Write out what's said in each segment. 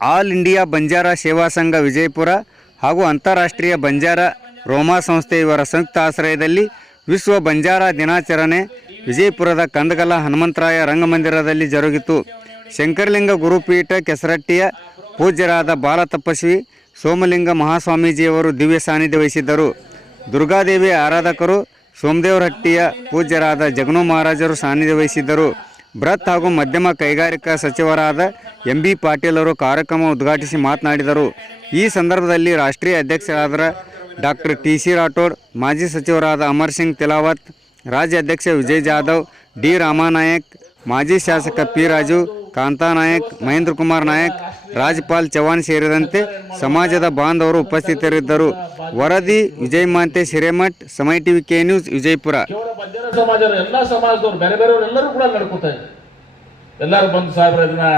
All India Banjara ಸೇವಾ ಸಂಘ ವಿಜಯಪುರ ಹಾಗೂ ಅಂತಾರಾಷ್ಟ್ರೀಯ ಬಂಜಾರ ರೋಮಾ ಸಂಸ್ಥೆ ಇವರ ಸಂಯುಕ್ತ ಆಶ್ರಯದಲ್ಲಿ ವಿಶ್ವ ಬಂಜಾರ ದಿನಾಚರಣೆ ವಿಜಯಪುರದ ಕಂದಗಲ ಹನುಮಂತರಾಯ ರಂಗಮಂದಿರದಲ್ಲಿ ಜರುಗಿತು. ಶಂಕರಲಿಂಗ ಗುರುಪೀಠ ಕೆಸರಟ್ಟಿಯ ಪೂಜ್ಯರಾದ ಬಾಲತಪಸ್ವಿ ಸೋಮಲಿಂಗ ಮಹಾಸ್ವಾಮೀಜಿಯವರು ದಿವ್ಯ ಸಾನ್ನಿಧ್ಯ ವಹಿಸಿದ್ದರು. ದುರ್ಗಾದೇವಿ ಆರಾಧಕರು ಸೋಮದೇವರಹಟ್ಟಿಯ ಪೂಜ್ಯರಾದ ಜಗನು ಮಹಾರಾಜರು ಸಾನ್ನಿಧ್ಯ ವಹಿಸಿದ್ದರು. ಬೃಹತ್ ಹಾಗೂ ಮಧ್ಯಮ ಕೈಗಾರಿಕಾ ಸಚಿವರಾದ ಎಂಬಿ ಪಾಟೀಲ್ ಅವರು ಕಾರ್ಯಕ್ರಮ ಉದ್ಘಾಟಿಸಿ ಮಾತನಾಡಿದರು. ಈ ಸಂದರ್ಭದಲ್ಲಿ ರಾಷ್ಟ್ರೀಯ ಅಧ್ಯಕ್ಷರಾದ ಡಾಕ್ಟರ್ ಟಿ.ಸಿ. ರಾಠೋಡ್, ಮಾಜಿ ಸಚಿವರಾದ ಅಮರ್ ಸಿಂಗ್ ತಿಲಾವತ್, ರಾಜ್ಯ ಅಧ್ಯಕ್ಷ ವಿಜಯ್ ಜಾಧವ್, ಡಿ. ರಾಮನಾಯಕ್, ಮಾಜಿ ಶಾಸಕ ಪಿ. ರಾಜು, ಕಾಂತಾ ನಾಯಕ್, ಮಹೇಂದ್ರ ಕುಮಾರ್ ನಾಯಕ್, ರಾಜ್ಪಾಲ್ ಚವಾಣ್ ಸೇರಿದಂತೆ ಸಮಾಜದ ಬಾಂಧವರು ಉಪಸ್ಥಿತರಿದ್ದರು. ವರದಿ ವಿಜಯ್ ಮಾಂತೇಶ್ ಹಿರೇಮಠ್, ಸಮಯ ಟಿವಿ ಕೆ ನ್ಯೂಸ್, ವಿಜಯಪುರ. ಸಮಾಜದ ಎಲ್ಲ ಸಮಾಜದವರು ಬೇರೆ ಬೇರೆಯವರು ಎಲ್ಲರೂ ಕೂಡ ನಡ್ಕೋತಾ ಇದ್ದಾರೆ. ಎಲ್ಲರೂ ಬಂದು ಸಾಹೇಬ್ರ ಇದನ್ನ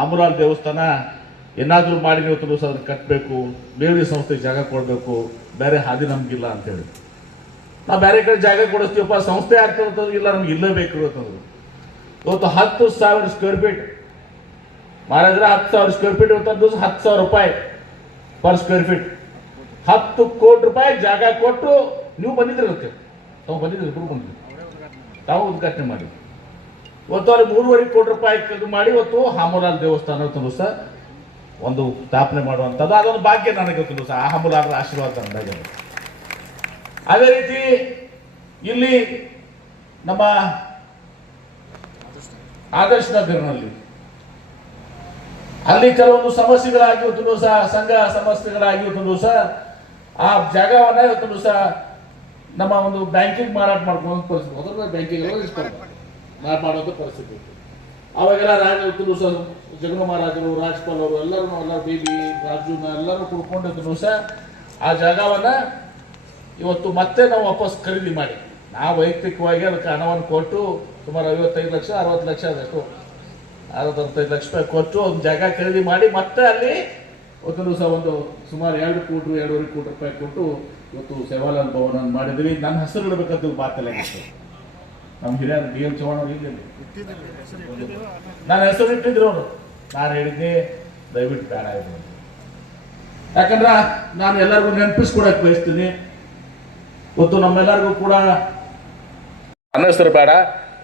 ಆಂಬುಲಾಲ್ ದೇವಸ್ಥಾನ ಏನಾದರೂ ಮಾಡಿ ನೀವು ತಿಳಿಸ್ ಅದನ್ನ ಕಟ್ಟಬೇಕು, ಬೇರೆ ಸಂಸ್ಥೆಗೆ ಜಾಗ ಕೊಡಬೇಕು, ಬೇರೆ ಹಾದಿ ನಮ್ಗಿಲ್ಲ ಅಂತೇಳಿ ನಾವು ಬೇರೆ ಕಡೆ ಜಾಗ ಕೊಡಿಸ್ತೀವಪ್ಪ, ಸಂಸ್ಥೆ ಆಗ್ತದೆ ಇಲ್ಲ ನಮ್ಗೆ ಇಲ್ಲೇ ಬೇಕು ಅಂತಂದ್ರು. ಇವತ್ತು 10,000 ಸ್ಕ್ವೇರ್ ಫೀಟ್ ಮಹಾರಾಜರ 10,000 ಸ್ಕ್ವೇರ್ ಫೀಟ್ ಇವತ್ತು 10,000 ರೂಪಾಯಿ ಪರ್ ಸ್ಕ್ವೇರ್ ಫೀಟ್, 10 ಕೋಟಿ ರೂಪಾಯಿ ಜಾಗ ಕೊಟ್ಟು ನೀವು ಬಂದಿದ್ದಿರುತ್ತೆ. ತಾವು ಬಂದಿದ್ರು, ಇಬ್ಬರು ಬಂದಿದ್ರು, ತಾವು ಉದ್ಘಾಟನೆ ಮಾಡಿ ಇವತ್ತು ಅಲ್ಲಿ 3.5 ಕೋಟಿ ರೂಪಾಯಿ ಇದು ಮಾಡಿ ಇವತ್ತು ಹಾಮುಲಾಲ್ ದೇವಸ್ಥಾನ ಸಹ ಒಂದು ಸ್ಥಾಪನೆ ಮಾಡುವಂಥದ್ದು ಅದೊಂದು ಭಾಗ್ಯ ನನಗೆ ಗೊತ್ತಿಲ್ಲ ಸಹ. ಆ ಹಾಮುಲಾಲರ ಆಶೀರ್ವಾದ ನನಗೆ. ಅದೇ ರೀತಿ ಇಲ್ಲಿ ನಮ್ಮ ಆದರ್ಶ ನಗರನಲ್ಲಿ ಅಲ್ಲಿ ಕೆಲವೊಂದು ಸಮಸ್ಯೆಗಳಾಗಿವತ್ತು ಸಹ, ಸಂಘ ಸಮಸ್ಯೆಗಳಾಗಿವತ್ತು ಸಹ ಆ ಜಾಗವನ್ನ ಇವತ್ತು ಸಹ ನಮ್ಮ ಒಂದು ಬ್ಯಾಂಕಿಂಗ್ ಮಾರಾಟ ಮಾಡ್ಕೊಳ್ಳೋ ಪರಿಸ್ಥಿತಿ, ಮೊದಲು ಬ್ಯಾಂಕಿಂಗ್ ಮಾರಾಟ ಮಾಡುವಂಥ ಪರಿಸ್ಥಿತಿ ಇತ್ತು. ಅವಾಗೆಲ್ಲ ಜಗನು ಮಹಾರಾಜರು, ರಾಜ್ಪಾಲ್ ಅವರು ಎಲ್ಲರೂ ಬೇಬಿ ರಾಜುನ ಎಲ್ಲರೂ ಕುಡ್ಕೊಂಡು ಸಹ ಆ ಜಾಗವನ್ನ ಇವತ್ತು ಮತ್ತೆ ನಾವು ವಾಪಸ್ ಖರೀದಿ ಮಾಡಿ ನಾವು ವೈಯಕ್ತಿಕವಾಗಿ ಅದಕ್ಕೆ ಹಣವನ್ನು ಕೊಟ್ಟು ಸುಮಾರು 55 ಲಕ್ಷ 60 ಲಕ್ಷ ಅದಷ್ಟು 65 ಲಕ್ಷ ರೂಪಾಯಿ ಕೊಟ್ಟು ಒಂದು ಜಾಗ ಖರೀದಿ ಮಾಡಿ ಮತ್ತೆ ಅಲ್ಲಿ ಇವತ್ತು ಸಹ ಒಂದು ಸುಮಾರು 2 ಕೋಟಿ 2.5 ಕೋಟಿ ರೂಪಾಯಿ ಕೊಟ್ಟು ಇವತ್ತು ಸೇವಾಲಾಲ್ ಭವನ ಮಾಡಿದ್ವಿ. ನನ್ನ ಹೆಸರು ಇಡಬೇಕಂತ ಮಾತೆಲ್ಲ ನಮ್ಮ ಹಿರಿಯರು ಡಿ ಎಂ ಚವ್ಹಾಣ್ ಅವರು ಇಲ್ಲ, ನಾನು ಹೆಸರು ಇಟ್ಟಿದ್ರು ಅವರು. ನಾನು ಹೇಳಿದ್ದೆ ದಯವಿಟ್ಟು ಬೇಡ ಇದು, ಯಾಕಂದ್ರೆ ನಾನು ಎಲ್ಲರಿಗೂ ನೆನಪಿಸ್ಕೊಡಕ್ಕೆ ಬಯಸ್ತೀನಿ. ಇವತ್ತು ನಮ್ಮೆಲ್ಲರಿಗೂ ಕೂಡ ನನ್ನ ಹೆಸರು ಬೇಡ,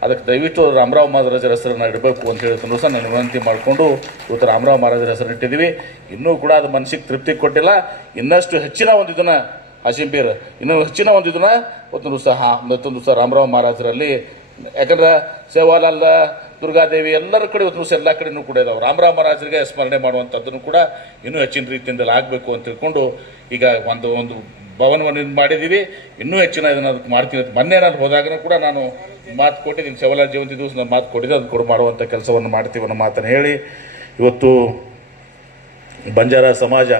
ಅದಕ್ಕೆ ದಯವಿಟ್ಟು ರಾಮರಾವ್ ಮಹಾರಾಜರ ಹೆಸರನ್ನು ಇಡಬೇಕು ಅಂತ ಹೇಳಿ ಸಹ ನಾನು ವಿನಂತಿ ಮಾಡಿಕೊಂಡು ಇವತ್ತು ರಾಮರಾವ್ ಮಹಾರಾಜರ ಹೆಸರನ್ನು ಇಟ್ಟಿದ್ದೀವಿ. ಇನ್ನೂ ಕೂಡ ಅದು ಮನಸ್ಸಿಗೆ ತೃಪ್ತಿ ಕೊಟ್ಟಿಲ್ಲ. ಇನ್ನಷ್ಟು ಹೆಚ್ಚಿನ ಒಂದು ಇದನ್ನು ಹಾಶಿಂಪೀರ್ ಇನ್ನೂ ಹೆಚ್ಚಿನ ಒಂದು ಇದನ್ನು ಮತ್ತೊಂದು ಸಹ ರಾಮರಾವ್ ಮಹಾರಾಜರಲ್ಲಿ, ಯಾಕಂದ್ರೆ ಸೇವಾಲಾಲ್, ದುರ್ಗಾದೇವಿ ಎಲ್ಲರ ಕಡೆ ಇವತ್ತು ಎಲ್ಲ ಕಡೆನೂ ಕೂಡ ಇದಾವೆ. ರಾಮರಾವ್ ಮಹಾರಾಜರಿಗೆ ಸ್ಮರಣೆ ಮಾಡುವಂಥದ್ದನ್ನು ಕೂಡ ಇನ್ನೂ ಹೆಚ್ಚಿನ ರೀತಿಯಿಂದಲೇ ಆಗಬೇಕು ಅಂತ ತಿಳ್ಕೊಂಡು ಈಗ ಒಂದು ಭವನವನ್ನು ಮಾಡಿದ್ದೀವಿ. ಇನ್ನೂ ಹೆಚ್ಚಿನ ಇದನ್ನು ಅದಕ್ಕೆ ಮಾಡ್ತೀನಿ. ಮೊನ್ನೆ ನಾನು ಹೋದಾಗನೂ ಕೂಡ ನಾನು ಮಾತು ಕೊಟ್ಟಿದ್ದೀನಿ, ಸೇವಾಲಾಲ್ ಜಯಂತಿ ದಿವಸ ನಾನು ಮಾತು ಕೊಟ್ಟಿದ್ದೆ, ಅದು ಕೂಡ ಮಾಡುವಂಥ ಕೆಲಸವನ್ನು ಮಾಡ್ತೀವಿ ಅನ್ನೋ ಮಾತನ್ನು ಹೇಳಿ ಇವತ್ತು ಬಂಜಾರ ಸಮಾಜ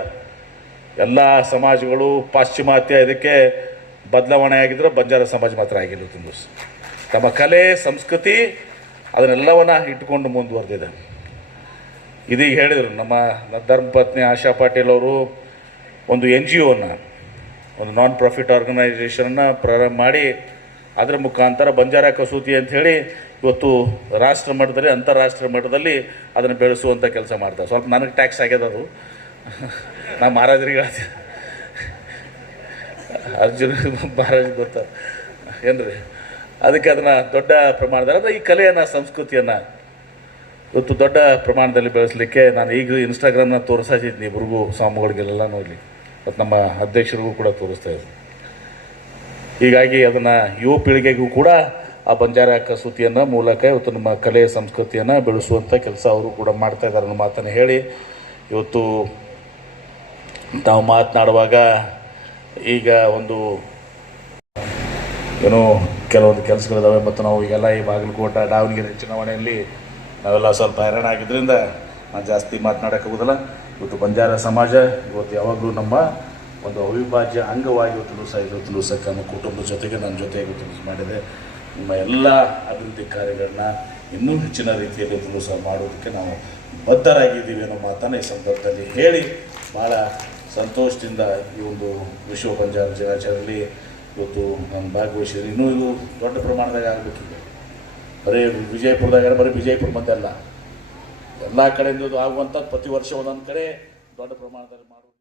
ಎಲ್ಲ ಸಮಾಜಗಳು ಪಾಶ್ಚಿಮಾತ್ಯ ಇದಕ್ಕೆ ಬದಲಾವಣೆ ಆಗಿದ್ರೆ ಬಂಜಾರ ಸಮಾಜ ಮಾತ್ರ ಆಗಿಲ್ಲ. ತಮ್ಮ ಕಲೆ ಸಂಸ್ಕೃತಿ ಅದನ್ನೆಲ್ಲವನ್ನ ಇಟ್ಟುಕೊಂಡು ಮುಂದುವರೆದಿದೆ. ಇದೀಗ ಹೇಳಿದರು ನಮ್ಮ ಧರ್ಮಪತ್ನಿ ಆಶಾ ಪಾಟೀಲ್ ಅವರು ಒಂದು NGOನ, ಒಂದು ನಾನ್ ಪ್ರಾಫಿಟ್ ಆರ್ಗನೈಸೇಷನ್ನ ಪ್ರಾರಂಭ ಮಾಡಿ ಅದರ ಮುಖಾಂತರ ಬಂಜಾರ ಕಸೂತಿ ಅಂಥೇಳಿ ಇವತ್ತು ರಾಷ್ಟ್ರ ಮಟ್ಟದಲ್ಲಿ ಅಂತಾರಾಷ್ಟ್ರೀಯ ಮಟ್ಟದಲ್ಲಿ ಅದನ್ನು ಬೆಳೆಸುವಂಥ ಕೆಲಸ ಮಾಡ್ತಾರೆ. ಸ್ವಲ್ಪ ನನಗೆ ಟ್ಯಾಕ್ಸ್ ಆಗ್ಯದ ಅದು, ನಾ ಮಹಾರಾಜರಿಗೆ ಅರ್ಜುನ ಮಹಾರಾಜ್ ಗೊತ್ತ ಏನ್ರಿ, ಅದಕ್ಕೆ ಅದನ್ನು ದೊಡ್ಡ ಪ್ರಮಾಣದಲ್ಲಿ ಈ ಕಲೆಯನ್ನು ಸಂಸ್ಕೃತಿಯನ್ನು ಇವತ್ತು ದೊಡ್ಡ ಪ್ರಮಾಣದಲ್ಲಿ ಬೆಳೆಸಲಿಕ್ಕೆ ನಾನು ಈಗ ಇನ್ಸ್ಟಾಗ್ರಾಮ್ನ ತೋರಿಸ್ತಾ ಇದ್ದೀನಿ ಇಬ್ರಿಗೂ ಸ್ವಾಮಿಗಳಿಗೆಲ್ಲ ನೋಡಲಿ, ಮತ್ತು ನಮ್ಮ ಅಧ್ಯಕ್ಷರಿಗೂ ಕೂಡ ತೋರಿಸ್ತಾ ಇದ್ದೀನಿ. ಹೀಗಾಗಿ ಅದನ್ನು ಯುವ ಪೀಳಿಗೆಗೂ ಕೂಡ ಆ ಬಂಜಾರ ಕಸೂತಿಯನ್ನು ಮೂಲಕ ಇವತ್ತು ನಮ್ಮ ಕಲೆ ಸಂಸ್ಕೃತಿಯನ್ನು ಬೆಳೆಸುವಂಥ ಕೆಲಸ ಅವರು ಕೂಡ ಮಾಡ್ತಾ ಇದ್ದಾರೆ ಅನ್ನೋ ಮಾತನ್ನು ಹೇಳಿ ಇವತ್ತು ನಾವು ಮಾತನಾಡುವಾಗ ಈಗ ಒಂದು ಏನೋ ಕೆಲವೊಂದು ಕೆಲಸಗಳಿದ್ದಾವೆ. ಮತ್ತು ನಾವು ಈಗೆಲ್ಲ ಈ ಬಾಗಲಕೋಟೆ ದಾವಣಗೆರೆ ಚುನಾವಣೆಯಲ್ಲಿ ನಾವೆಲ್ಲ ಸ್ವಲ್ಪ ಹೈರಾಣ ಆಗಿದ್ದರಿಂದ ನಾನು ಜಾಸ್ತಿ ಮಾತನಾಡೋಕ್ಕಾಗೋದಿಲ್ಲ. ಇವತ್ತು ಬಂಜಾರ ಸಮಾಜ ಇವತ್ತು ಯಾವಾಗಲೂ ನಮ್ಮ ಒಂದು ಅವಿಭಾಜ್ಯ ಅಂಗವಾಗಿ ಇವತ್ತು ಸಹ ನಮ್ಮ ಕುಟುಂಬದ ಜೊತೆಗೆ ನನ್ನ ಜೊತೆ ಇವತ್ತು ಮಾಡಿದೆ. ನಿಮ್ಮ ಎಲ್ಲ ಅಭಿವೃದ್ಧಿ ಕಾರ್ಯಗಳನ್ನ ಇನ್ನೂ ಹೆಚ್ಚಿನ ರೀತಿಯಲ್ಲಿ ಸಹ ಮಾಡೋದಕ್ಕೆ ನಾವು ಬದ್ಧರಾಗಿದ್ದೀವಿ ಅನ್ನೋ ಮಾತನ್ನು ಈ ಸಂದರ್ಭದಲ್ಲಿ ಹೇಳಿ ಭಾಳ ಸಂತೋಷದಿಂದ ಈ ಒಂದು ವಿಶ್ವ ಬಂಜಾರ ದಿನಾಚರಣೆಯಲ್ಲಿ ಇವತ್ತು ನಾನು ಭಾಗವಹಿಸಿದ್ದೀನಿ. ಇನ್ನೂ ಇದು ದೊಡ್ಡ ಪ್ರಮಾಣದಾಗ ಆಗಬೇಕಿದೆ. ಬರೀ ವಿಜಯಪುರದಾಗ ಬರೀ ವಿಜಯಪುರ ಮಂದಿ ಅಲ್ಲ, ಎಲ್ಲ ಕಡೆಯಿಂದ ಆಗುವಂಥದ್ದು ಪ್ರತಿ ವರ್ಷ ಒಂದೊಂದು ಕಡೆ ದೊಡ್ಡ ಪ್ರಮಾಣದಲ್ಲಿ ಮಾಡುವುದು.